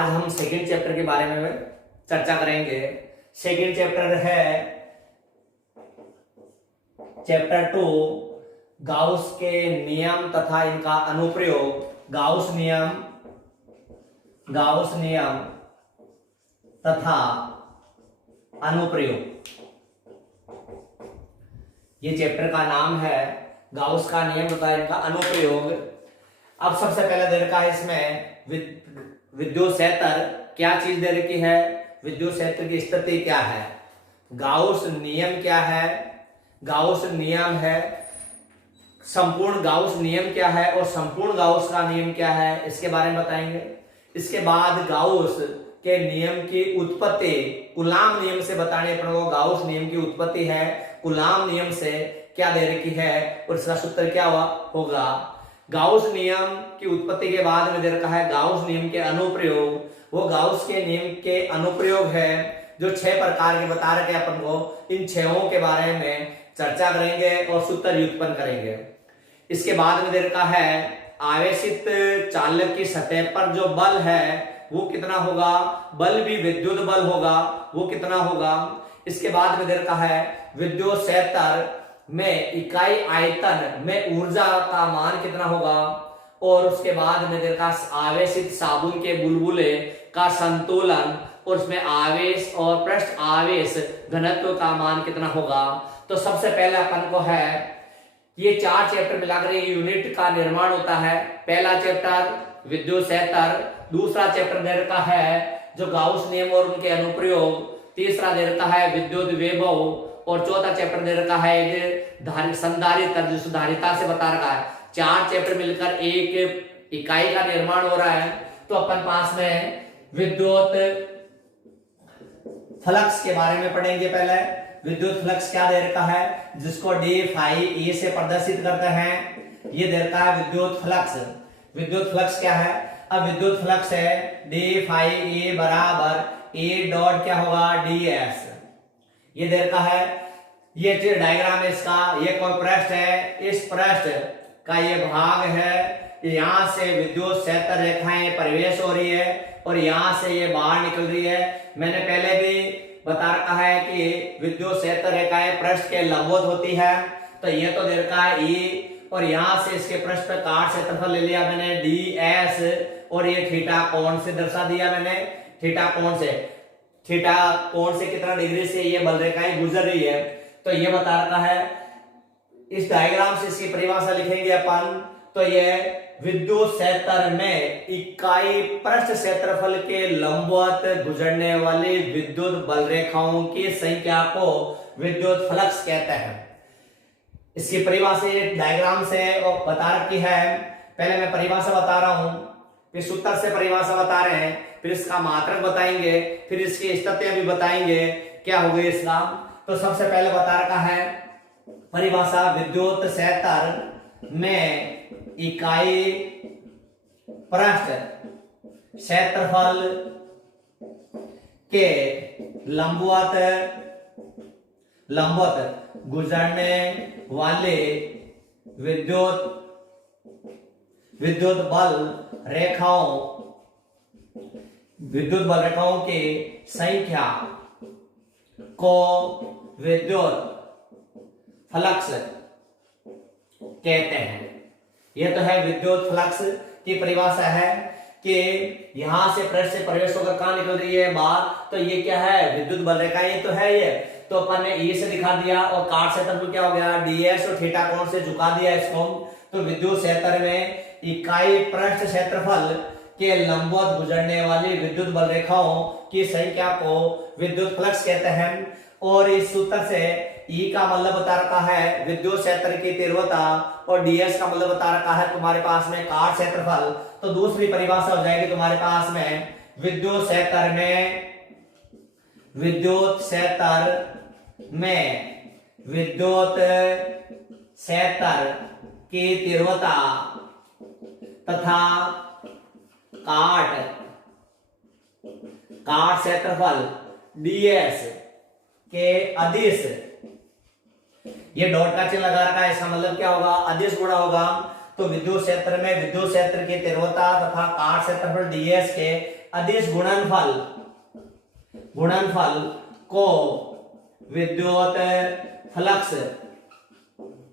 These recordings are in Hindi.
आज हम सेकंड चैप्टर के बारे में चर्चा करेंगे। सेकंड चैप्टर है चैप्टर 2, गाउस के नियम तथा इनका अनुप्रयोग। गाउस नियम तथा अनुप्रयोग, ये चैप्टर का नाम है गाउस का नियम तथा इनका अनुप्रयोग। अब सबसे पहले दे रखा है इसमें विद्युत क्षेत्र क्या चीज दे रखी है, विद्युत क्षेत्र की स्थिति क्या है, गाउस नियम क्या है, गाउस नियम है, संपूर्ण गाउस नियम क्या है और संपूर्ण गाउस का नियम क्या है, इसके बारे में बताएंगे। इसके बाद गाउस के नियम की उत्पत्ति कूलाम नियम से बताने पर, गाउस नियम की उत्पत्ति है कूलाम नियम से क्या दे रखी है और इसका सूत्र क्या होगा। गाउस नियम की उत्पत्ति के बाद में दे रखा है गाउस नियम के अनुप्रयोग। वो गाउस के नियम के अनुप्रयोग है जो 6 प्रकार के बता रखे अपन को। इन 6 के बारे में चर्चा करेंगे और सूत्र व्युत्पन्न करेंगे। इसके बाद में दे रखा है आवेशित चालक की सतह पर जो बल है वो कितना होगा, बल भी विद्युत बल होगा, वो कितना होगा। इसके बाद में दे रखा है विद्युत क्षेत्र में इकाई आयतन में ऊर्जा का मान कितना होगा, और उसके बाद में देखा आवेशित साबुन के बुलबुले का संतुलन और उसमें आवेश और पृष्ठ आवेश घनत्व का मान कितना होगा। तो सबसे पहले अपन को है ये 4 चैप्टर मिलाकर एक यूनिट का निर्माण होता है। पहला चैप्टर विद्युत क्षेत्र, दूसरा चैप्टर दे रखा है जो गाउस नियम और उनके अनुप्रयोग, तीसरा दे रखा है विद्युत वैभव और चौथा चैप्टर दे रखा है संधारित्र जिस धारिता से बता रखा है। 4 चैप्टर मिलकर एक इकाई का निर्माण हो रहा है। तो अपन पास में विद्युत फ्लक्स के बारे में पढ़ेंगे। पहले विद्युत फ्लक्स क्या दे रखा है, जिसको डी फाई ए से प्रदर्शित करते हैं। ये दे रखा है विद्युत फ्लक्स। विद्युत फ्लक्स क्या है, अब विद्युत फ्लक्स है डी फाई ए बराबर ए डॉट क्या होगा डी एस। ये दे रखा है, ये डायग्राम है इसका, ये कोई पृष्ठ है, इस पृष्ठ का ये भाग है, यहां से विद्युत क्षेत्र रेखाएं प्रवेश हो रही है और यहां से ये बाहर निकल रही है। मैंने पहले भी बता रखा है कि विद्युत क्षेत्र रेखाएं पृष्ठ के लंबवत होती है। तो ये तो दे रखा है ई, और यहां से इसके पृष्ठ पर काट क्षेत्रफल ले लिया मैंने डी एस, और ये थीटा कोण से दर्शा दिया मैंने, थीटा कोण से कितना डिग्री से ये बल रेखाएं गुजर रही है। तो ये बता रखा है। इस डायग्राम से इसकी परिभाषा लिखेंगे अपन। तो ये विद्युत क्षेत्र में इकाई पृष्ठ क्षेत्रफल के लंबवत गुजरने वाली विद्युत बल रेखाओं की संख्या को विद्युत फ्लक्स कहते हैं। इसकी परिभाषा ये डायग्राम से बता रखी है। पहले मैं परिभाषा बता रहा हूं, फिर सूत्र से परिभाषा बता रहे हैं, फिर इसका मात्रक बताएंगे, फिर इसकी स्थितियां भी बताएंगे क्या हो गई इसका। तो सबसे पहले बता रखा है परिभाषा, विद्युत क्षेत्र में इकाई पृष्ठ क्षेत्रफल के लंबवत गुजरने वाले विद्युत बल रेखाओं की संख्या को विद्युत फ्लक्स कहते हैं। यह तो है विद्युत फ्लक्स की परिभाषा है कि यहां से पृष्ठ से प्रवेश होकर कहां निकल रही है बाहर। तो ये क्या है, विद्युत बल रेखा ये तो है ये। तो अपन ने ई से दिखा दिया और काट क्षेत्रफल क्या हो गया डीएस, और थीटा कोण से झुका दिया इसको। तो विद्युत क्षेत्र में इकाई पृष्ठ क्षेत्रफल के लंबवत गुजरने वाली विद्युत बल रेखाओं की संख्या को विद्युत फ्लक्स कहते हैं। और इस सूत्र से ई का मतलब बता रखा है विद्युत क्षेत्र की तीव्रता और डीएस का मतलब बता रखा है तुम्हारे पास में काट क्षेत्रफल। तो दूसरी परिभाषा हो जाएगी तुम्हारे पास में विद्युत क्षेत्र की तीव्रता तथा काट क्षेत्रफल डीएस के अदिश, ये डॉट का चिन्ह लगा रखा है, इसका मतलब क्या होगा, अदिश गुणा होगा। तो विद्युत क्षेत्र में विद्युत क्षेत्र की तीव्रता तथा काट क्षेत्रफल डीएस के अदिश गुणनफल को विद्युत फ्लक्स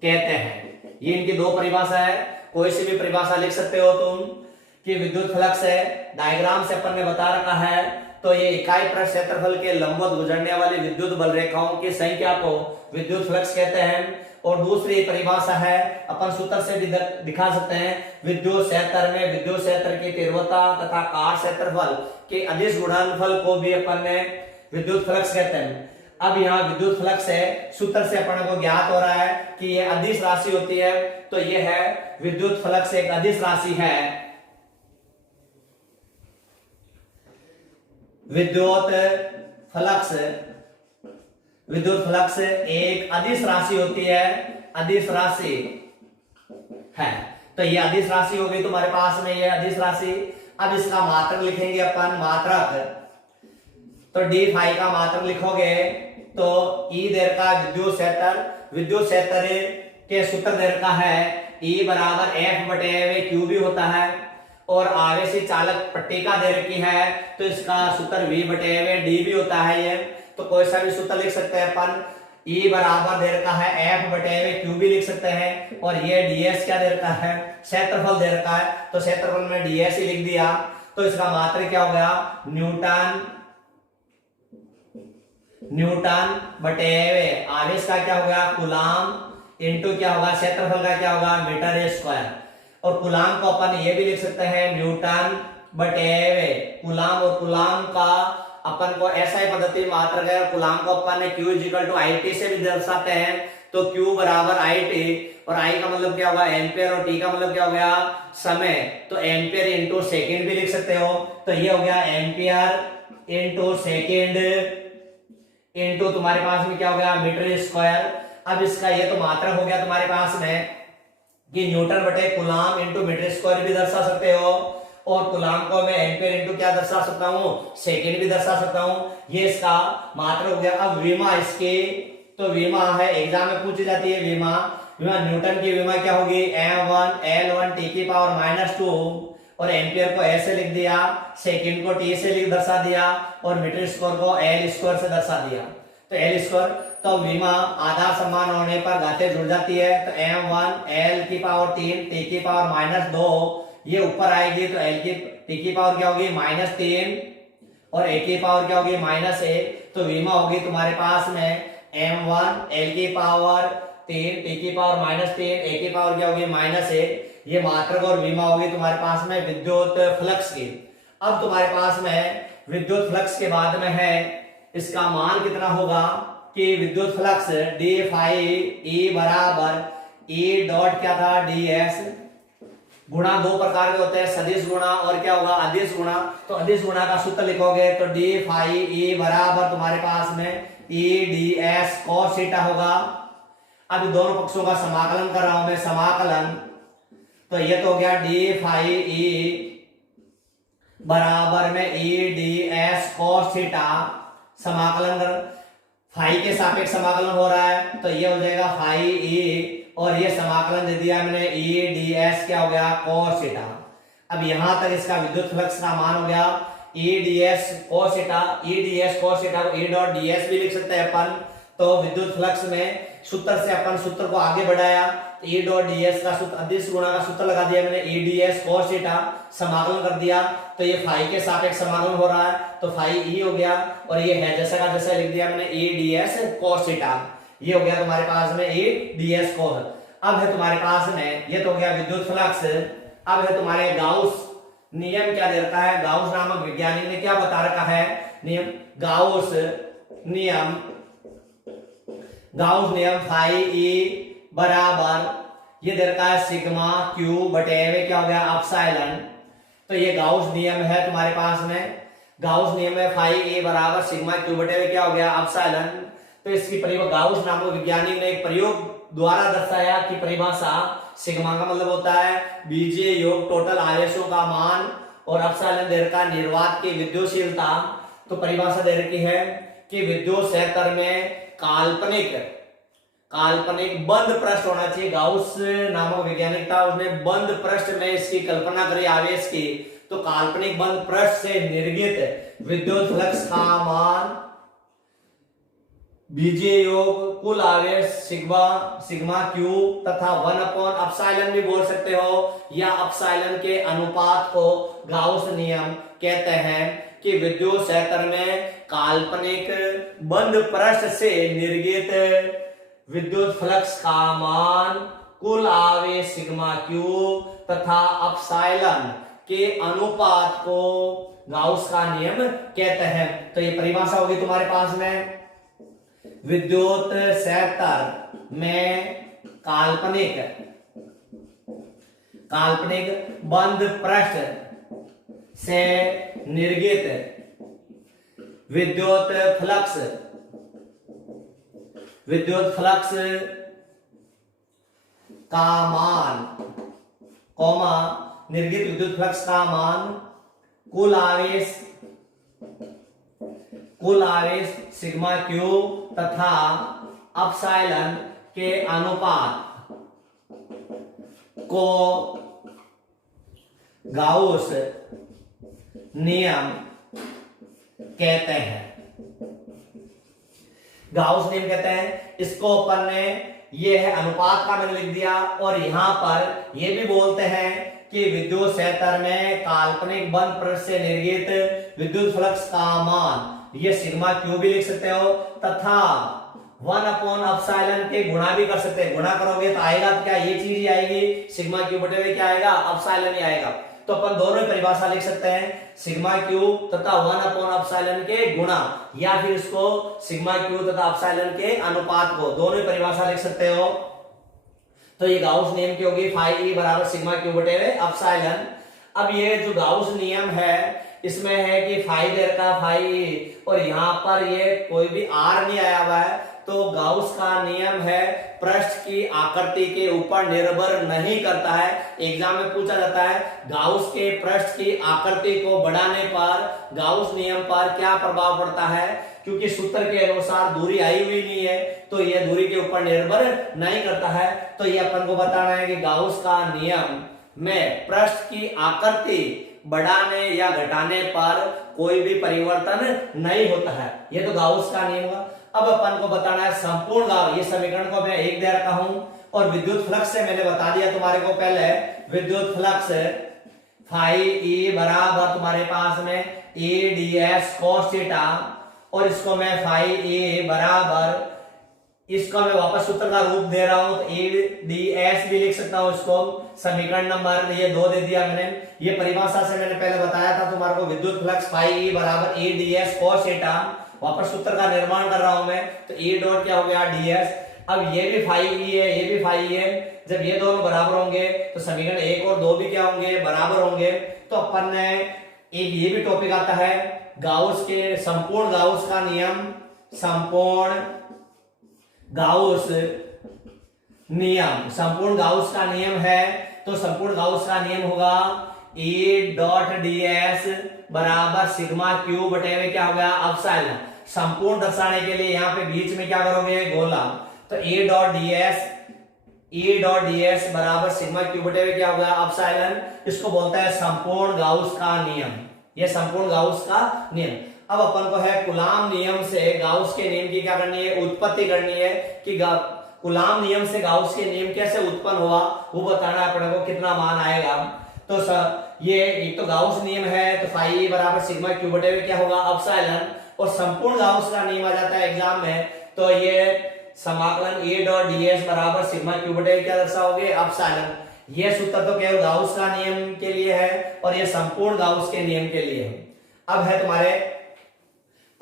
कहते हैं। ये इनकी दो परिभाषा है, कोई सी भी परिभाषा लिख सकते हो तुम कि विद्युत फ्लक्स है। डायग्राम से अपन ने बता रखा है, तो ये इकाई पृष्ठ क्षेत्रफल के लंबवत गुजरने वाली विद्युत बल रेखाओं की संख्या को विद्युत फ्लक्स कहते हैं। और दूसरी परिभाषा है, अपन सूत्र से भी दिखा सकते हैं, विद्युत क्षेत्र में विद्युत क्षेत्र की तीव्रता तथा काट क्षेत्रफल के अदिश गुणनफल को भी अपन ने विद्युत फ्लक्स कहते हैं। अब यहाँ विद्युत फ्लक्स है, सूत्र से अपन को ज्ञात हो रहा है कि ये अदिश राशि होती है, तो ये है विद्युत फ्लक्स एक अदिश राशि है। विद्युत फ्लक्स एक अदिश राशि होती है, अदिश राशि है। तो ये अदिश राशि होगी तुम्हारे पास में, ये अदिश राशि। अब इसका मात्रक लिखेंगे अपन, मात्रक। तो डी फाई का मात्रक लिखोगे तो ई देर का विद्युत क्षेत्र के सूत्र देर का है E बराबर F बटे वे क्यू भी होता है। और आवेशी चालक पट्टिका दे रखी है, तो इसका सूत्र V बटे वे D भी होता है। ये तो कोई सा भी सूत्र लिख सकते हैं अपन। E बराबर दे रखा है F बटे वे क्यू भी लिख सकते हैं। और ये ds क्या दे रखा है, क्षेत्रफल दे रखा है, तो क्षेत्रफल में ds ही लिख दिया। तो इसका मात्रक क्या हो गया, न्यूटन बटे वे आवेश का क्या होगा, कूलाम इनटू क्या होगा, क्षेत्रफल का क्या होगा, मीटर स्क्वायर। और कूलाम को अपन ये भी लिख सकते हैं न्यूटन बटे वे कूलाम। और कूलाम का अपन को ऐसा ही पद्धति मात्रक है, कूलाम को अपन Q = IT से भी दर्शाते हैं। तो Q बराबर IT, और I का मतलब क्या होगा, एम्पियर, और T का मतलब क्या हो गया, समय। तो एम्पियर इंटू सेकेंड भी लिख सकते हो। तो ये हो गया एम्पियर इंटू सेकेंड इंटू तुम्हारे पास में क्या हो गया, मीटर स्क्वायर। अब इसका ये तो मात्रक हो गया तुम्हारे पास में कि न्यूटन बटे कूलाम इंटू मीटर स्क्वायर भी दर्शा सकते हो। और कूलाम को मैं एम्पियर इंटू क्या दर्शा सकता हूँ, सेकेंड भी दर्शा सकता हूँ। ये इसका मात्रक हो गया। अब विमा इसके, तो विमा है, एग्जाम में पूछी जाती है विमा। न्यूटन की विमा क्या होगी, M1 L1 T की पावर -2। और एम्पियर को ऐसे लिख दिया, सेकेंड को T से लिख दर्शा दिया, और मीटर स्क्वायर को L स्क्वायर से दर्शा दिया। तो L स्क्वायर, तो विमा आधार समान होने पर घातें जुड़ जाती है। तो M1 L की पावर 3 T की पावर -2 ये ऊपर आएगी, तो L की T की पावर क्या होगी, -3, और A की पावर क्या होगी, -1। तो विमा होगी तुम्हारे पास में M1 L की पावर 3 T की पावर -3 A की पावर क्या होगी, -1। ये मात्रक और विमा होगी तुम्हारे पास में विद्युत फ्लक्स की। अब तुम्हारे पास में विद्युत फ्लक्स के बाद में है इसका मान कितना होगा कि विद्युत फ्लक्स डी फाई E बराबर E डॉट क्या था, ds। गुणा दो प्रकार के होते हैं, सदिश गुणा और क्या होगा, अदिश गुणा। तो अदिश गुणा का सूत्र लिखोगे तो डी फाई E बराबर तुम्हारे पास में E ds cos थीटा होगा। अब दोनों पक्षों का समाकलन कर रहा हूं मैं, समाकलन। तो ये तो हो गया डी फाई E बराबर में E ds cos थीटा, समाकलन कर, फाई के सापेक्ष समाकलन हो रहा है, तो ये हो जाएगा फाई E, और ये समाकलन दे दिया मैंने E ds क्या हो गया, cos थीटा। अब यहां तक इसका विद्युत फ्लक्स का मान हो गया E ds cos theta. E ds cos theta को E डॉट ds भी लिख सकते हैं अपन। तो विद्युत फ्लक्स में सूत्र से अपन सूत्र को आगे बढ़ाया, E डॉट ds का सूत्र, अदिश गुणा का सूत्र लगा दिया मैंने, E ds cos थीटा, समाकलन कर दिया। तो ये फाई के सापेक्ष समाकलन हो रहा है, तो फाई E हो गया, और ये है जैसा का जैसा लिख दिया मैंने E ds cos थीटा। ये हो गया तुम्हारे पास में E ds cos। अब है तुम्हारे पास में, ये तो हो गया विद्युत फ्लक्स। अब है तुम्हारे गाउस नियम क्या दे रखा है, गाउस नामक वैज्ञानिक ने क्या बता रखा है नियम, गाउस नियम फाई E बराबर ये दे रखा है सिग्मा क्यू बटे में क्या हो गया, एप्सिलॉन। तो ये गाउस नियम है तुम्हारे पास में, गाउस नियम है फाई E बराबर सिग्मा क्यू बटे में क्या हो गया, एप्सिलॉन। तो इसकी परिभाषा गाउस नामक वैज्ञानिक ने एक प्रयोग द्वारा दर्शाया कि परिभाषा सिग्मा का मतलब होता है बीजीय योग टोटल आवेशों का मान, और एप्सिलॉन दे रखा निर्वात की विद्युतशीलता। तो परिभाषा दे रखी है कि विद्युत क्षेत्र में काल्पनिक बंद पृष्ठ होना चाहिए। गाउस नामक वैज्ञानिक था, उसने बंद पृष्ठ में इसकी कल्पना करी आवेश की। तो काल्पनिक बंद पृष्ठ से निर्गत विद्युत फ्लक्स का मान बीजीय योग कुल आवेश सिग्मा सिग्मा क्यू तथा 1/एप्सिलॉन भी बोल सकते हो, या एप्सिलॉन के अनुपात को गाउस नियम कहते हैं कि विद्युत क्षेत्र में काल्पनिक बंद पृष्ठ से निर्गत विद्युत फ्लक्स का मान कुल आवेश सिग्मा क्यू तथा एप्सिलॉन के अनुपात को गाउस का नियम कहते हैं। तो ये परिभाषा होगी तुम्हारे पास में, विद्युत क्षेत्र में काल्पनिक बंद पृष्ठ से निर्गत विद्युत फ्लक्स का मान निर्गत विद्युत फ्लक्स का मान कुल आवेश सिग्मा क्यू तथा एप्सिलॉन के अनुपात को गाउस नियम कहते हैं। गाउस नियम कहते हैं, इसको अपन ने ये है अनुपात का मैंने लिख दिया, और यहां पर ये भी बोलते हैं कि विद्युत क्षेत्र में काल्पनिक बंद पृष्ठ से निर्गत विद्युत फ्लक्स का मान ये सिग्मा क्यू भी लिख सकते हो, तथा 1/एप्सिलॉन के गुणा भी कर सकते हैं। गुणा करोगे तो आएगा तो क्या ये चीज ही आएगी, सिग्मा क्यू बटे में क्या आएगा, एप्सिलॉन ही आएगा। तो अपन दोनों ही परिभाषा लिख सकते हैं, सिग्मा क्यू तथा 1/एप्सिलॉन के गुणा, या फिर इसको सिग्मा क्यू तथा एप्सिलॉन के अनुपात को, दोनों ही परिभाषा लिख सकते हो। तो ये गाउस नियम की होगी, फाई ई बराबर सिग्मा क्यू बटे में एप्सिलॉन। अब ये जो गाउस नियम है इसमें है कि फाई दे रखा फाई, और यहां पर ये कोई भी आर नहीं आया हुआ है, तो गाउस का नियम है पृष्ठ की आकृति के ऊपर निर्भर नहीं करता है। एग्जाम में पूछा जाता है गाउस के पृष्ठ की आकृति को बढ़ाने पर गाउस नियम पर क्या प्रभाव पड़ता है, क्योंकि सूत्र के अनुसार दूरी आई हुई नहीं है, तो यह दूरी के ऊपर निर्भर नहीं करता है। तो ये अपन को बताना है कि गाउस का नियम में पृष्ठ की आकृति बढ़ाने या घटाने पर कोई भी परिवर्तन नहीं होता है। ये तो गाउस का नियम हुआ। अब अपन को बताना है संपूर्ण गाउस, ये समीकरण को मैं एक दे रखा हूं, और विद्युत फ्लक्स से मैंने बता दिया तुम्हारे को पहले, विद्युत फ्लक्स फाई ई बराबर तुम्हारे पास में A D S cos theta, और इसको मैं फाई ए बराबर, इसका मैं वापस सूत्र का रूप दे रहा हूं, तो ए डी एस भी लिख सकता हूं इसको, समीकरण नंबर ये 2 दे दिया मैंने। ये परिभाषा से मैंने पहले बताया था तुम्हारे को, विद्युत फ्लक्स फाई ई बराबर A D S cos theta, वापस सूत्र का निर्माण कर रहा हूं मैं, तो ए डॉट क्या हो गया डी एस। अब ये भी फाई ई है, ये भी फाई ई है, जब ये दोनों बराबर होंगे तो समीकरण 1 और 2 भी क्या होंगे, बराबर होंगे। तो अपन ने एक ये भी टॉपिक आता है गाउस के संपूर्ण गाउस का नियम, संपूर्ण गाउस का नियम है, तो संपूर्ण गाउस का नियम होगा E डॉट डी एस बराबर सिग्मा क्यू बटे में क्या हो गया एप्सिलॉन। संपूर्ण दर्शाने के लिए यहाँ पे बीच में क्या करोगे, गोला, तो E डॉट डी एस बराबर सिग्मा क्यू बटे में क्या हो गया एप्सिलॉन। इसको बोलता है संपूर्ण गाउस का नियम, ये संपूर्ण गाउस का नियम। अब अपन को है कूलाम नियम से गाउस के नियम की क्या करनी है, उत्पत्ति करनी है, कि कूलाम नियम से गाउस के नियम कैसे उत्पन्न हुआ वो बताना है अपने को, कितना मान आएगा। तो ये एक तो गाउस नियम है, तो फाई बराबर सिग्मा क्यू बटे में क्या होगा एप्सिलॉन, और संपूर्ण गाउस का नियम आ जाता है एग्जाम में, तो ये समाकलन ए डॉट डी एस बराबर सिग्मा क्यू बटे में क्या दर्शाओगे एप्सिलॉन। ये सूत्र तो केवल गाउस का नियम के लिए है, और ये संपूर्ण गाउस के नियम के लिए है। अब है तुम्हारे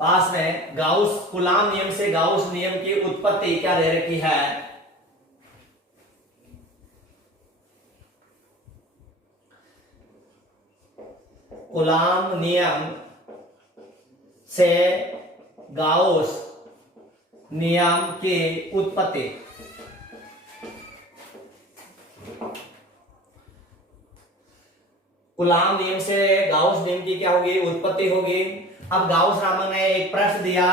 पास में गाउस कूलाम नियम से गाउस नियम की उत्पत्ति क्या दे रखी है, कूलाम नियम से गाउस नियम की उत्पत्ति। कूलाम नियम से गाउस नियम की क्या होगी, उत्पत्ति होगी। अब गाउस नामक ने एक प्रश्न दिया,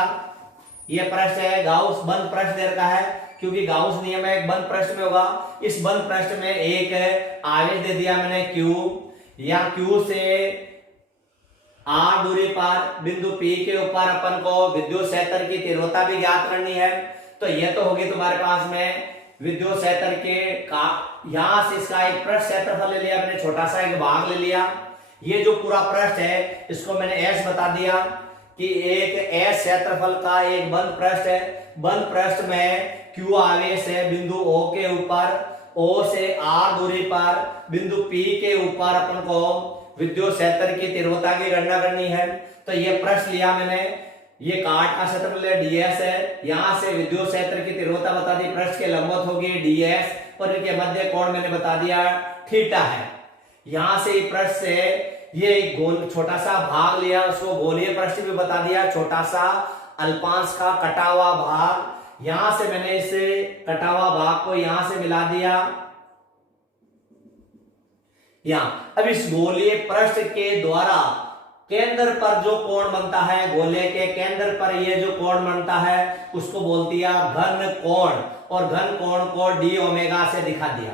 यह प्रश्न है गाउस बंद प्रश्न दे रखा है, क्योंकि गाउस नियम एक बंद प्रश्न में होगा। इस बंद प्रश्न में एक आवेश दे दिया मैंने Q, या Q से R दूरी पर बिंदु P के ऊपर अपन को विद्युत क्षेत्र की तीव्रता भी ज्ञात करनी है। तो ये तो होगी तुम्हारे पास में विद्युत क्षेत्र के का, यहां से इसका एक पृष्ठ क्षेत्रफल ले लिया मैंने, छोटा सा एक भाग ले लिया। ये जो पूरा पृष्ठ है इसको मैंने S बता दिया कि एक S क्षेत्रफल का एक बंद पृष्ठ है। बंद पृष्ठ में Q आवेश है बिंदु O के ऊपर, O से R दूरी पर बिंदु P के ऊपर अपन को विद्युत क्षेत्र की तीव्रता की गणना करनी है। तो ये पृष्ठ लिया मैंने, ये काट का क्षेत्रफल ds है, यहां से विद्युत क्षेत्र की तीव्रता बता दी, पृष्ठ के लंबवत होगी ds और इनके मध्य कोण मैंने बता दिया थीटा है। यहां से पृष्ठ से ये एक गोल छोटा सा भाग लिया, उसको गोलीय पृष्ठ भी बता दिया, छोटा सा अल्पांश का कटा हुआ भाग। यहां से मैंने इस कटा हुआ भाग को यहां से मिला दिया यहां। अब इस गोलीय पृष्ठ के द्वारा केंद्र पर जो कोण बनता है, गोले के केंद्र पर ये जो कोण बनता है उसको बोल दिया घन कोण, और घन कोण को डी ओमेगा से दिखा दिया।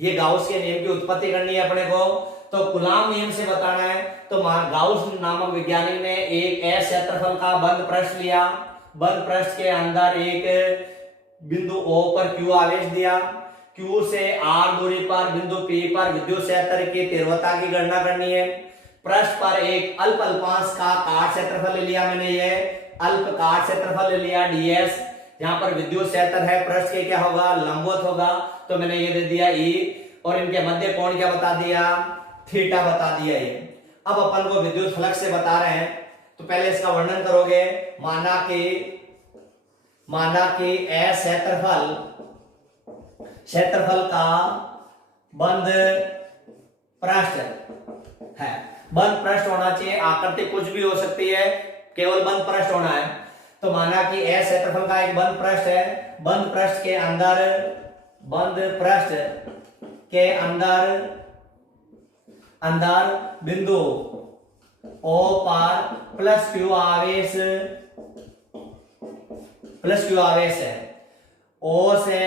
ये गाउस के नियम की उत्पत्ति करनी है अपने को, तो कूलॉम नियम से बताना है। तो गाउस नामक वैज्ञानिक ने एक S क्षेत्रफल का बंद पृष्ठ लिया, बंद पृष्ठ के अंदर एक बिंदु O पर Q आवेश दिया, Q से R दूरी पर बिंदु P पर विद्युत क्षेत्र की तीव्रता की गणना करनी है। पृष्ठ पर एक अल्प अल्पांश का काट क्षेत्रफल ले लिया मैंने, ये अल्प काट क्षेत्रफल ले लिया ds। यहाँ पर विद्युत क्षेत्र है, पृष्ठ के क्या होगा, लंबवत होगा, तो मैंने ये दे दिया E, और इनके मध्य कोण क्या बता दिया, थीटा बता दिया ये। अब अपन को विद्युत फ्लक्स से बता रहे हैं, तो पहले इसका वर्णन करोगे। माना कि S क्षेत्रफल का बंद पृष्ठ है। बंद पृष्ठ होना चाहिए, आकृति कुछ भी हो सकती है, केवल बंद पृष्ठ होना है। तो माना कि S क्षेत्रफल का एक बंद पृष्ठ है, बंद पृष्ठ के अंदर बिंदु O पर प्लस Q आवेश है। O से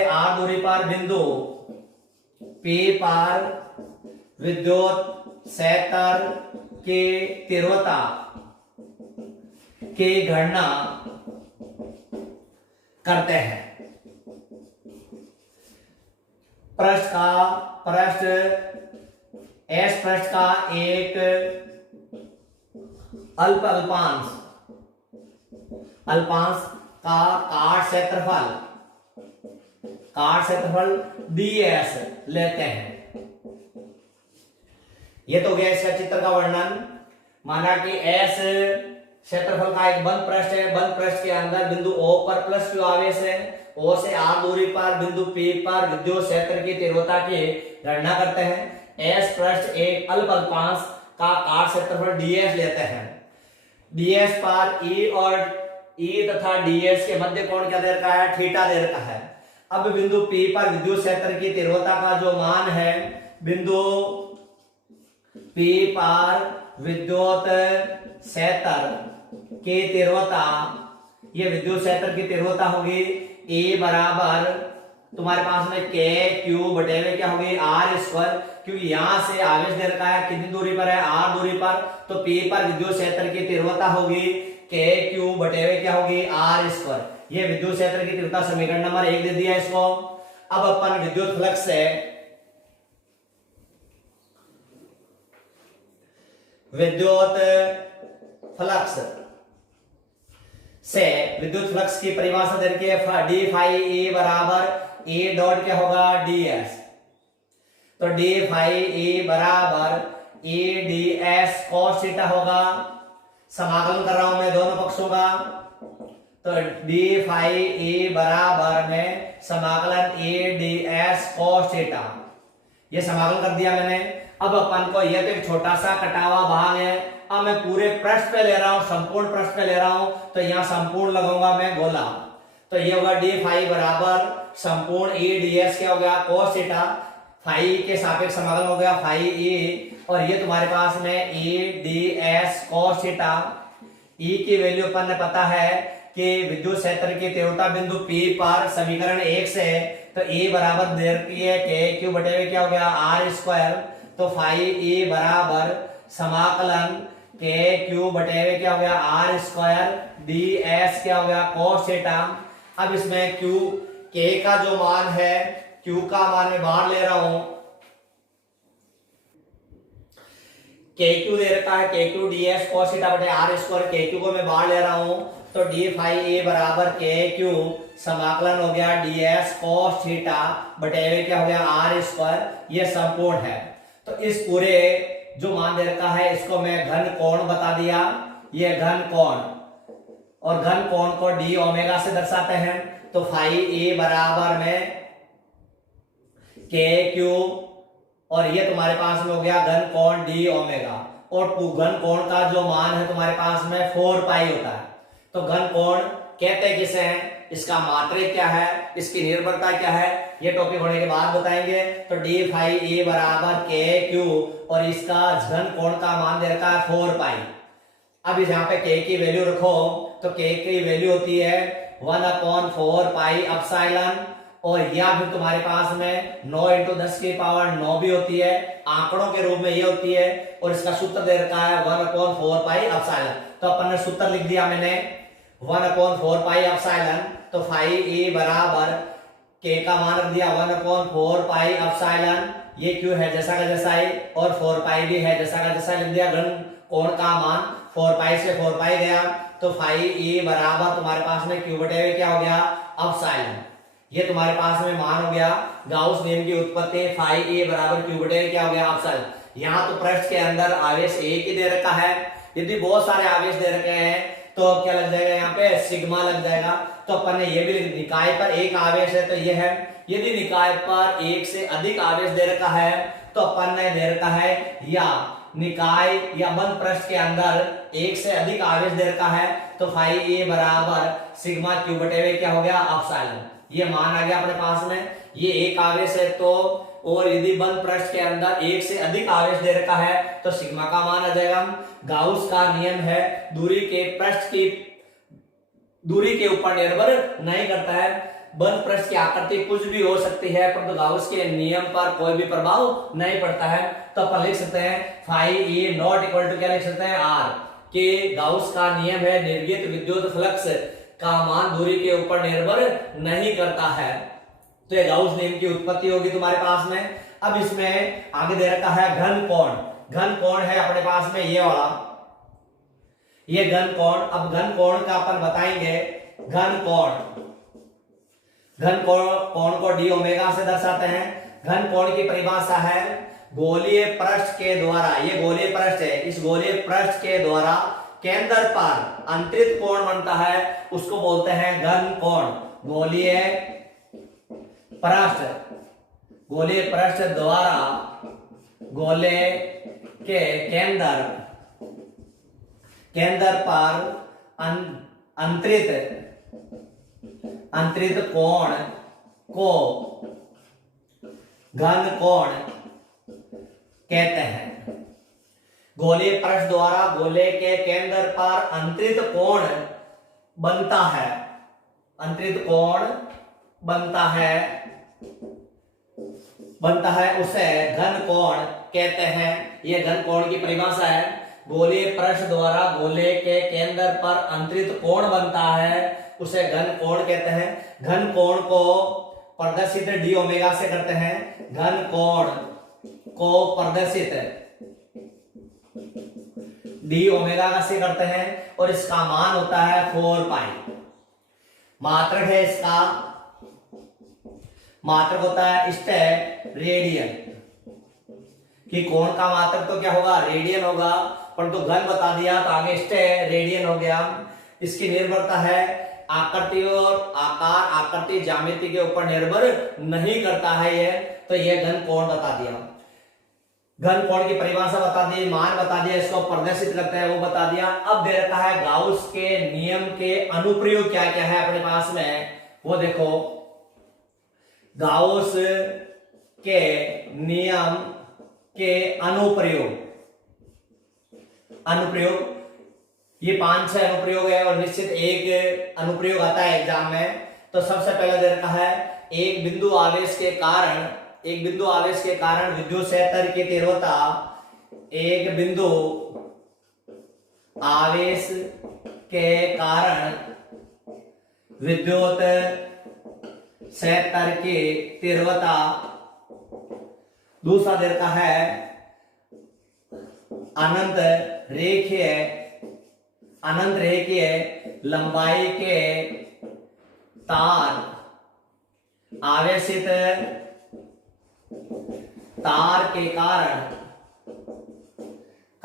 R दूरी पर बिंदु P पर विद्युत क्षेत्र की तीव्रता की गणना करते हैं। S पृष्ठ का एक अल्पांश का काट क्षेत्रफल ds लेते हैं। ये तो गया इसका चित्र का वर्णन। माना कि S क्षेत्रफल का एक बंद पृष्ठ है, बंद पृष्ठ के अंदर बिंदु O पर प्लस Q आवेश है, O से R दूरी पर बिंदु P पर विद्युत क्षेत्र की तीव्रता की गणना करते हैं। S पृष्ठ एक अल्पांश का काट क्षेत्रफल ds लेते हैं। ds पर E तथा ds के मध्य कोण क्या दे रखा है, थीटा दे रखा है। अब बिंदु P पर विद्युत क्षेत्र की तीव्रता का जो मान है, बिंदु P पर विद्युत क्षेत्र की तीव्रता, ये विद्युत क्षेत्र की तीव्रता होगी E बराबर तुम्हारे पास में K Q बटे में क्या होगी R², क्योंकि यहां से आवेश दे रखा है, कितनी दूरी पर है, R दूरी पर, तो P पर विद्युत क्षेत्र की तीव्रता होगी K Q बटे में क्या होगी R²। ये विद्युत क्षेत्र की तीव्रता समीकरण नंबर 1 दे दिया इसको। अब अपन विद्युत फ्लक्स से विद्युत फ्लक्स की परिभाषा दे रखी है, डी फाई ई बराबर ए डॉट क्या होगा ds। तो डी फाई ई बराबर A D S cos theta होगा। समाकलन कर रहा हूं मैं दोनों पक्षों का, तो डी फाई ई बराबर में समाकलन A D S cos theta, ये समाकलन कर दिया मैंने। अब अपन को यह तो एक छोटा सा कटा हुआ भाग है, अब मैं पूरे पृष्ठ पे ले रहा हूं, संपूर्ण पृष्ठ पे ले रहा हूं, तो यहां संपूर्ण लगाऊंगा मैं गोला, तो ये होगा डी फाई बराबर संपूर्ण ई डी एस क्या हो गया cos थीटा, फाई के सापेक्ष समाकलन हो गया फाई ई, और ये तुम्हारे पास में E D S cos theta. E की वैल्यू अपन ने पता है कि विद्युत क्षेत्र की तीव्रता बिंदु P पर समीकरण 1 से तो ए बराबर दे रखी है के क्यू बटे हुए क्या हो गया आर स्क्वायर, तो फाइव ए बराबर समाकलन के क्यू बटे हुए क्या हो गया आर स्क्वायर डी एस क्या हो गया cos थीटा। अब इसमें क्यू के का जो मान है, क्यू का मान मैं बाहर ले रहा हूं, के क्यू दे रखा है के Q D S cos theta बटे आर स्क्वायर, के क्यू को मैं बाहर ले रहा हूं, तो डी फाइव ए बराबर के क्यू समाकलन हो गया डी एस cos थीटा बटे हुए क्या हो गया आर स्क्वायर, ये संपूर्ण है। तो इस पूरे जो मान दे रखा है इसको मैं घन कोण बता दिया, ये घन कोण, और घन कोण को डी ओमेगा से दर्शाते हैं, तो फाइव ए बराबर में के क्यू, और ये तुम्हारे पास में हो गया घन कोण डी ओमेगा, और घन कोण का जो मान है तुम्हारे पास में 4 पाई होता है। तो घन कोण कहते किसे हैं, इसका मात्रक क्या है, इसकी निर्भरता क्या है, ये टॉपिक होने के बाद बताएंगे। तो डी फाइव ए बराबर के क्यू, और इसका घन कोण का मान दे रखा है 4 पाई। अब इस यहाँ पे के की वैल्यू रखो, तो के की वैल्यू होती है 1/4 पाई एप्सिलॉन, और या फिर तुम्हारे पास में 9 × 10 की पावर 9 भी होती है, आंकड़ों के रूप में ये होती है, और इसका सूत्र दे रखा है 1/4 पाई एप्सिलॉन। तो अपन ने सूत्र लिख दिया मैंने 1/4 पाई एप्सिलॉन, तो फाइव ए बराबर के का मान रख दिया 1/4 पाई एप्सिलॉन, ये क्यू है जैसा का जैसा है, और 4 पाई भी है जैसा का जैसा लिख दिया। घन कोण का मान 4 पाई से 4 पाई गया, तो फाइव ए बराबर तुम्हारे पास में क्यू बटे हुए क्या हो गया एप्सिलॉन, ये तुम्हारे पास में मान हो गया। गाउस नियम की उत्पत्ति फाइव ए बराबर क्यू बटे क्या हो गया एप्सिलॉन। यहाँ तो पृष्ठ के अंदर आवेश एक ही दे रखा है, यदि बहुत सारे आवेश दे रखे हैं तो अब क्या लग जाएगा, यहाँ पे सिग्मा लग जाएगा। तो अपन ने ये भी निकाय पर एक आवेश है तो ये है, यदि निकाय पर एक से अधिक आवेश दे रखा है तो अपन ने दे रखा है, या निकाय या बंद पृष्ठ के अंदर एक से अधिक आवेश दे रखा है, तो फाइव ए बराबर सिग्मा क्यू बटे हुए क्या हो गया एप्सिलॉन, ये मान आ गया अपने पास में। ये एक आवेश है तो, और यदि बंद पृष्ठ के अंदर एक से अधिक आवेश दे रखा है तो सिग्मा का मान आ जाएगा। गाउस का नियम है दूरी के पृष्ठ की दूरी के ऊपर निर्भर नहीं करता है, बंद पृष्ठ की आकृति कुछ भी हो सकती है परंतु गाउस के नियम पर कोई भी प्रभाव नहीं पड़ता है। तो अपन लिख सकते हैं five a not equal to क्या लिख सकते हैं आर, के गाउस का नियम है निर्गत विद्युत फ्लक्स का मान दूरी के ऊपर निर्भर नहीं करता है। तो ये गाउस नियम की उत्पत्ति होगी तुम्हारे पास में। अब इसमें आगे दे रखा है घन कोण, घन कोण है अपने पास में ये वाला, ये घन कोण। अब घन कोण का अपन बताएंगे, घन कोण को डी ओमेगा से दर्शाते हैं। घन कोण की परिभाषा है गोलीय पृष्ठ के द्वारा, ये गोलीय पृष्ठ है, इस गोलीय पृष्ठ के द्वारा केंद्र पर अंतरित कोण बनता है, उसको बोलते हैं घन कोण। गोलीय पृष्ठ द्वारा गोले के केंद्र पर अंतरित कोण को घन कोण कहते हैं। गोलीय पृष्ठ द्वारा गोले के केंद्र पर अंतरित कोण बनता है, अंतरित कोण बनता है उसे घन कोण कहते हैं। यह घन कोण की परिभाषा है, गोलीय पृष्ठ द्वारा गोले के केंद्र पर अंतरित कोण बनता है उसे घन कोण कहते हैं। घन कोण को प्रदर्शित डी ओमेगा से करते हैं, घन कोण को प्रदर्शित डी ओमेगा से करते हैं, और इसका मान होता है 4 पाई। मात्रक है इसका, मात्रक होता है स्टेप रेडियन, कि कोण का मात्रक तो क्या होगा रेडियन होगा, परंतु घन बता दिया तो आगे स्टेप रेडियन हो गया। इसकी निर्भरता है आकृति और आकार, आकृति ज्यामिति के ऊपर निर्भर नहीं करता है ये, तो ये घन कोण बता दिया। घन कोण की परिभाषा बता दी, मान बता दिया, इसको प्रदर्शित करते हैं वो बता दिया। अब दे रखा है गाउस के नियम के अनुप्रयोग क्या क्या है अपने पास में, वो देखो। गाउस के नियम के अनुप्रयोग ये 5-6 अनुप्रयोग है, और निश्चित एक अनुप्रयोग आता है एग्जाम में। तो सबसे पहले दे रखा है एक बिंदु आवेश के कारण विद्युत क्षेत्र की तीव्रता, एक बिंदु आवेश के कारण विद्युत क्षेत्र की तीव्रता। दूसरा दे रखा है अनंत रेखीय लंबाई के तार, आवेशित तार के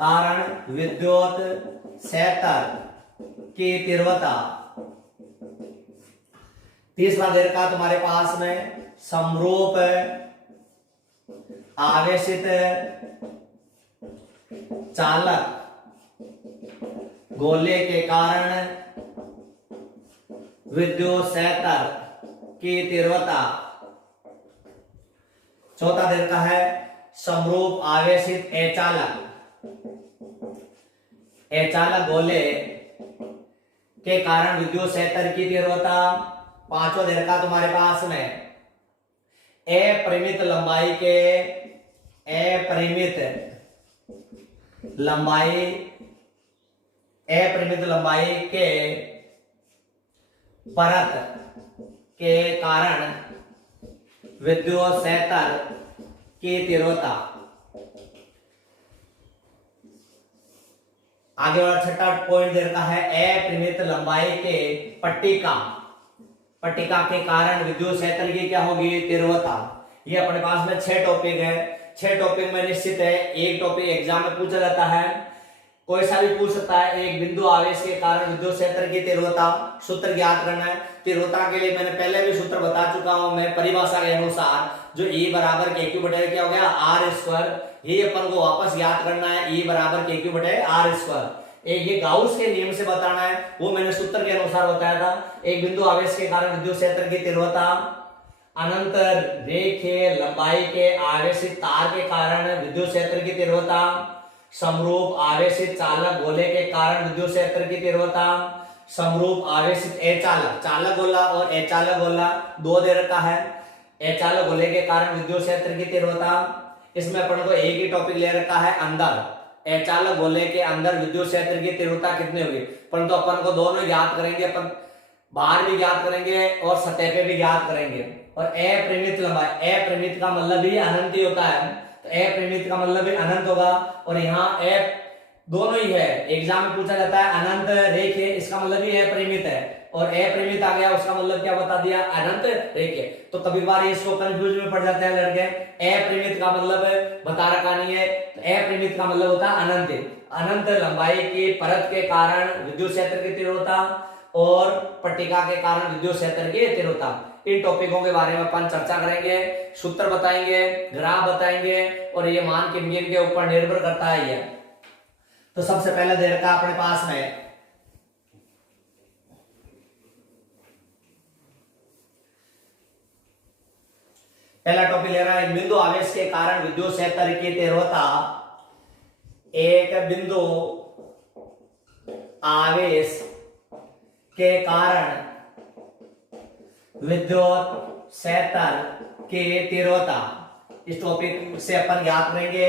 कारण विद्युत क्षेत्र की तीव्रता। तीसरा दे रखा तुम्हारे पास में समरूप आवेशित चालक गोले के कारण विद्युत क्षेत्र की तीव्रता। चौथा दे रखा है समरूप आवेशित अचालक गोले के कारण विद्युत क्षेत्र की तीव्रता। पांचवा दे रखा तुम्हारे पास में अपरिमित लंबाई के परत के कारण विद्युत क्षेत्र की तीव्रता। आगे वाला छठा पॉइंट दे रखा है अपरिमित लंबाई के पट्टिका के कारण विद्युत क्षेत्र की क्या होगी, तीव्रता। ये अपने पास में 6 टॉपिक है। 6 टॉपिक में निश्चित है एक टॉपिक एग्जाम में पूछा जाता है, कोई सा भी पूछ सकता है। एक बिंदु आवेश के कारण विद्युत क्षेत्र की तीव्रता, सूत्र ज्ञात करना है। तीव्रता के लिए मैंने पहले भी सूत्र बता चुका हूं मैं परिभाषा के अनुसार, जो E बराबर KQ बटे क्या हो गया R स्क्वायर। ये अपन को वापस याद करना है, E बराबर KQ बटे R स्क्वायर। एक ये गाउस के नियम से बताना है, वो मैंने सूत्र के अनुसार बताया था। एक बिंदु आवेश के कारण विद्युत क्षेत्र की तीव्रता, अनंत रेखीय लंबाई के आवेशित तार के कारण विद्युत क्षेत्र की तीव्रता, समरूप आवेशित चालक गोले के कारण विद्युत क्षेत्र की तीव्रता, समरूप आवेशित अचालक, चालक गोला और अचालक गोला 2 दे रखा है। अचालक गोले के कारण विद्युत क्षेत्र की तीव्रता। इसमें अपन को एक ही टॉपिक ले रखा है अंदर, अचालक गोले के अंदर विद्युत क्षेत्र की तीव्रता कितनी होगी, परंतु अपन को दोनों ज्ञात करेंगे। अपन बाहर भी ज्ञात करेंगे और सतह पे भी ज्ञात करेंगे। और अपरिमित लंबाई, अपरिमित का मतलब भी अनंत ही होता है, तो अपरिमित का मतलब भी अनंत होगा। और यहाँ दोनों ही है, एग्जाम में पूछा जाता है अनंत रेखीय, इसका मतलब भी अपरिमित है। और अपरिमित आ गया, उसका मतलब क्या बता दिया, अनंत रेखीय। तो कभी बार इसको कंफ्यूज में पड़ जाते हैं लड़के, अपरिमित का मतलब बता रखा नहीं है, तो अपरिमित का मतलब होता है अनंत। अनंत लंबाई की परत के कारण विद्युत क्षेत्र की तीव्रता और पट्टिका के कारण विद्युत क्षेत्र की तीव्रता। इन टॉपिकों के बारे में अपन चर्चा करेंगे, सूत्र बताएंगे, ग्राफ बताएंगे, और ये मान के नियम के ऊपर निर्भर करता है ये। तो सबसे पहले दे रखा अपने पास में पहला टॉपिक ले रहा है, एक बिंदु आवेश के कारण विद्युत क्षेत्र की तीव्रता। एक बिंदु आवेश के कारण विद्युत क्षेत्र की तीव्रता, इस टॉपिक से अपन ज्ञात करेंगे।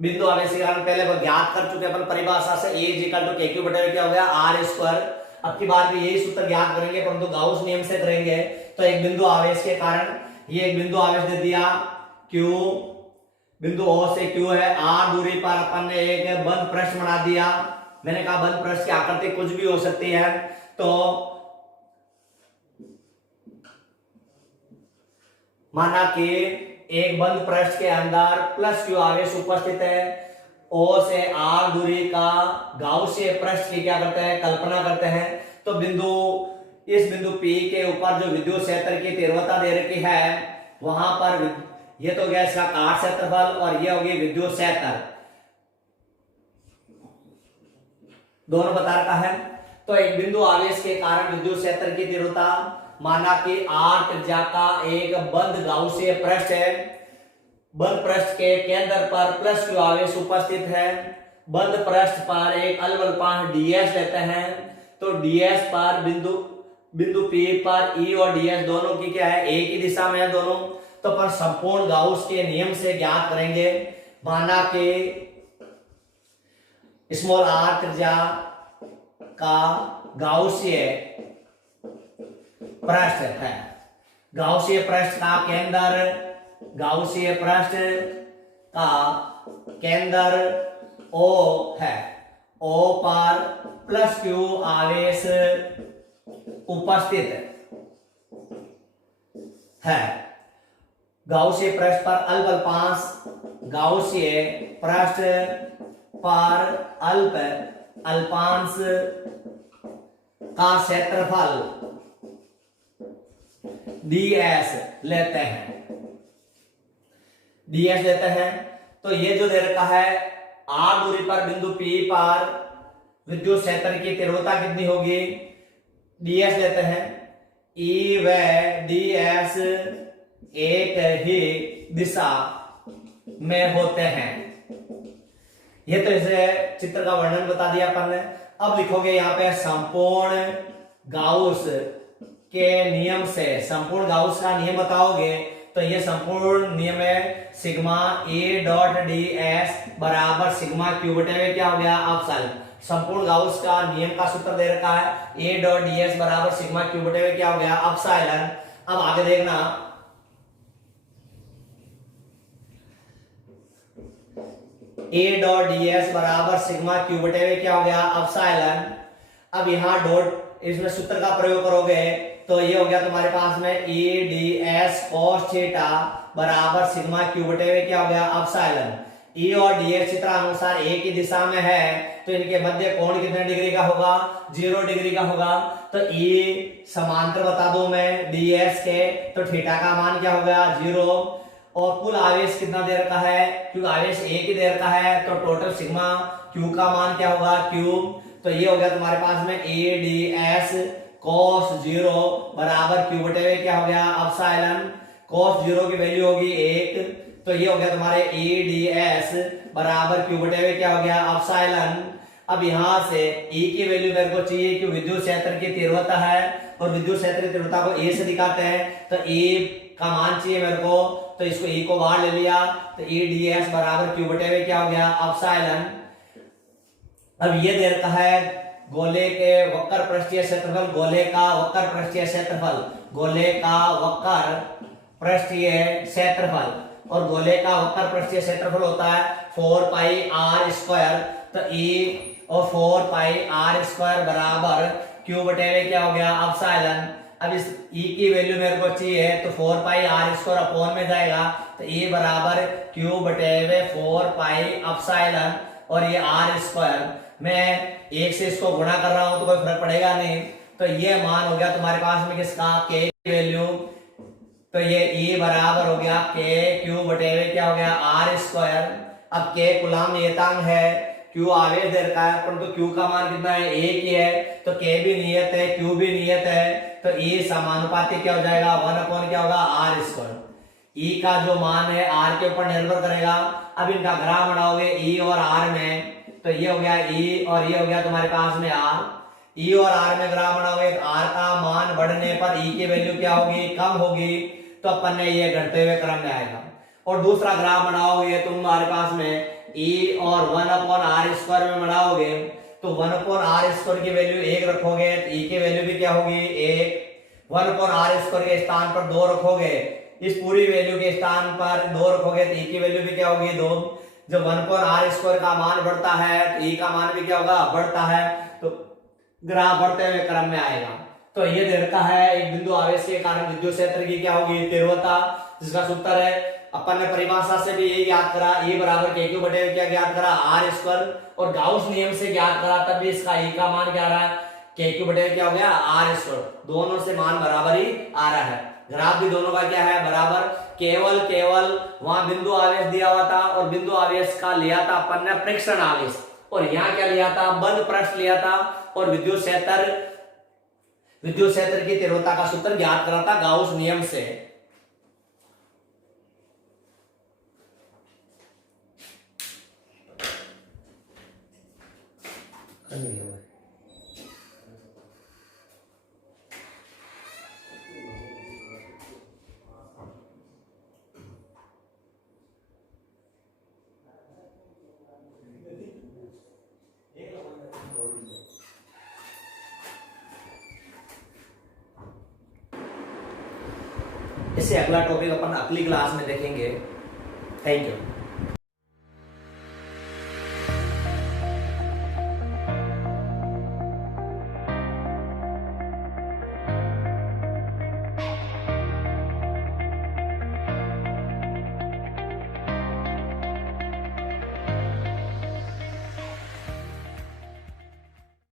बिंदु आवेश के कारण पहले ज्ञात कर चुके अपन परिभाषा से, E इक्वल टू KQ बटे क्या हो गया R स्क्वायर। अब की बार भी यही सूत्र ज्ञात करेंगे, परंतु गाउस नियम से करेंगे। तो एक बिंदु आवेश के कारण, ये एक बिंदु आवेश दे दिया Q, बिंदु O से Q है, R दूरी पर अपन ने एक बंद पृष्ठ बना दिया। मैंने कहा बंद पृष्ठ की आकृति कुछ भी हो सकती है, तो माना कि एक बंद पृष्ठ के अंदर प्लस Q आवेश उपस्थित है। O से R दूरी का गाउसीय पृष्ठ की क्या करते हैं, कल्पना करते हैं। तो इस बिंदु P के ऊपर जो विद्युत क्षेत्र की तीव्रता दे रखी है, वहां पर ये तो गया इसका काट क्षेत्रफल और ये होगी विद्युत क्षेत्र, दोनों बता रखा है। तो एक बिंदु आवेश के कारण विद्युत क्षेत्र की तीव्रता, माना कि R त्रिज्या का एक बंद गाउसीय पृष्ठ है, बंद पृष्ठ के केंद्र पर प्लस Q आवेश उपस्थित है। बंद पृष्ठ पर एक अलवलपांक ds लेते हैं, तो ds पर बिंदु P पर E और ds दोनों की क्या है, एक ही दिशा में है दोनों, तो अपन संपूर्ण गाउस के नियम से ज्ञात करेंगे। माना कि स्मॉल r त्रिज्या का गाउसीय पृष्ठ है, गाउसीय पृष्ठ का केंद्र, गाउसीय पृष्ठ का केंद्र O है, O पर प्लस Q आवेश उपस्थित है। गाउसीय पृष्ठ पर अल्पांश, गाउसीय पृष्ठ पर अल्पांश का क्षेत्रफल ds लेते हैं, ds लेते हैं। तो ये जो दे रखा है, r दूरी पर बिंदु P पर विद्युत क्षेत्र की तीव्रता कितनी होगी, ds लेते हैं। E व ds एक ही दिशा में होते हैं। ये तो इसे चित्र का वर्णन बता दिया अपन ने। अब लिखोगे यहाँ पे संपूर्ण गाउस के नियम से, संपूर्ण गाउस का नियम बताओगे तो ये संपूर्ण नियम है सिग्मा ए डॉट डी एस बराबर सिग्मा क्यू बटे क्या हो गया, अपसाइलन। संपूर्ण गाउस का नियम का सूत्र दे रखा है, ए डॉट डी एस बराबर सिग्मा क्यू बटे क्या हो गया, अपसाइलन। अब आगे देखना, ए डॉट डी एस बराबर सिग्मा क्यू बटे क्या हो गया, अपसाइलन। अब यहाँ डॉट इसमें सूत्र का प्रयोग करोगे तो ये हो गया तुम्हारे पास में A D S cos theta बराबर सिग्मा क्यू बटे क्या हो गया, अपसाइलन। ई और डी एस चित्रानुसार एक ही दिशा में है तो इनके मध्य कोण कितने डिग्री का होगा, 0 डिग्री का होगा। तो ई समांतर बता दूं मैं डी एस के, तो थीटा का मान क्या हो गया, 0। और कुल आवेश कितना दे रखा है, क्योंकि आवेश एक ही दे रखा है तो टोटल सिग्मा क्यू का मान क्या होगा, क्यू। तो ये हो गया तुम्हारे पास में ए डी एस cos 0 बराबर क्यू बटे क्या हो गया, अपसाइलन। cos 0 की वैल्यू होगी 1, तो ये हो गया तुम्हारे ए डी एस बराबर क्यू बटे क्या हो गया, अपसाइलन। अब यहां से E की वैल्यू मेरे को चाहिए कि विद्युत क्षेत्र की तीव्रता है और विद्युत क्षेत्र की तीव्रता को A से दिखाते हैं, तो E का मान चाहिए मेरे को, तो इसको E को बाहर ले लिया तो E ds बराबर क्यू बटे क्या हो गया, अपसाइलन। अब ये दे रखा है गोले के वक्र पृष्ठीय क्षेत्रफल, गोले का वक्र पृष्ठीय क्षेत्रफल, गोले का वक्र पृष्ठीय क्षेत्रफल, और गोले का वक्र पृष्ठीय क्षेत्रफल होता है 4 पाई r स्क्वायर। तो E और 4 पाई r स्क्वायर बराबर क्यू बटे क्या हो गया, अपसाइलन। अब इस E की वैल्यू मेरे को चाहिए तो 4 पाई r स्क्वायर अपॉन में जाएगा, तो E बराबर क्यू बटे 4 पाई अपसाइलन, और ये r स्क्वायर मैं 1 से इसको गुणा कर रहा हूं तो कोई फर्क पड़ेगा नहीं। तो ये मान हो गया तुम्हारे पास में किसका, k की वैल्यू। तो ये E बराबर हो गया k क्यू बटे क्या हो गया, r स्क्वायर। अब k कूलम नियतांक है, q आवेश दे रखा है, परंतु q का मान कितना है, 1 ही है, तो k भी नियत है, q भी नियत है, तो E समानुपाती क्या हो जाएगा, 1 अपॉन क्या होगा, r स्क्वायर। E का जो मान है r के ऊपर निर्भर करेगा। अब इनका ग्राफ बनाओगे E और r में, तो ये हो गया E और ये हो गया तुम्हारे पास में r। E और r में ग्राफ बनाओगे तो r का मान बढ़ने पर E की वैल्यू क्या होगी, कम होगी, तो अपन ने ये घटते हुए क्रम में आएगा। और दूसरा ग्राफ बनाओगे तो तुम्हारे पास में E और 1 अपॉन r स्क्वायर में बनाओगे तो 1 अपॉन r स्क्वायर की वैल्यू 1 रखोगे तो E की वैल्यू भी क्या होगी, 1। 1 अपॉन r स्क्वायर के स्थान पर 2 रखोगे, इस पूरी वैल्यू के स्थान पर 2 रखोगे तो E की वैल्यू भी क्या होगी, 2। जब 1 अपॉन r स्क्वायर का मान बढ़ता है तो E का मान भी क्या होगा, बढ़ता है, तो ग्राफ बढ़ते हुए क्रम में आएगा। तो ये दे रखा है एक बिंदु आवेश के कारण विद्युत क्षेत्र की क्या होगी, तीव्रता, जिसका सूत्र है अपन ने परिभाषा से भी ये याद करा, E बराबर k क्यू बटे क्या ज्ञात करा, r स्क्वायर, और गाउस नियम से ज्ञात करा, तब भी इसका E का मान क्या आ रहा है, k क्यू बटे क्या हो गया, r स्क्वायर। दोनों से मान बराबर ही आ रहा है, ग्राफ भी दोनों का क्या है, बराबर। केवल वहां बिंदु आवेश दिया हुआ था और बिंदु आवेश का लिया था अपन ने प्रेक्षण आवेश, और यहाँ क्या लिया था, बंद पृष्ठ लिया था, और विद्युत क्षेत्र की तीव्रता का सूत्र ज्ञात करा था गाउस नियम से। इससे अगला टॉपिक अपन अगली क्लास में देखेंगे। Thank you.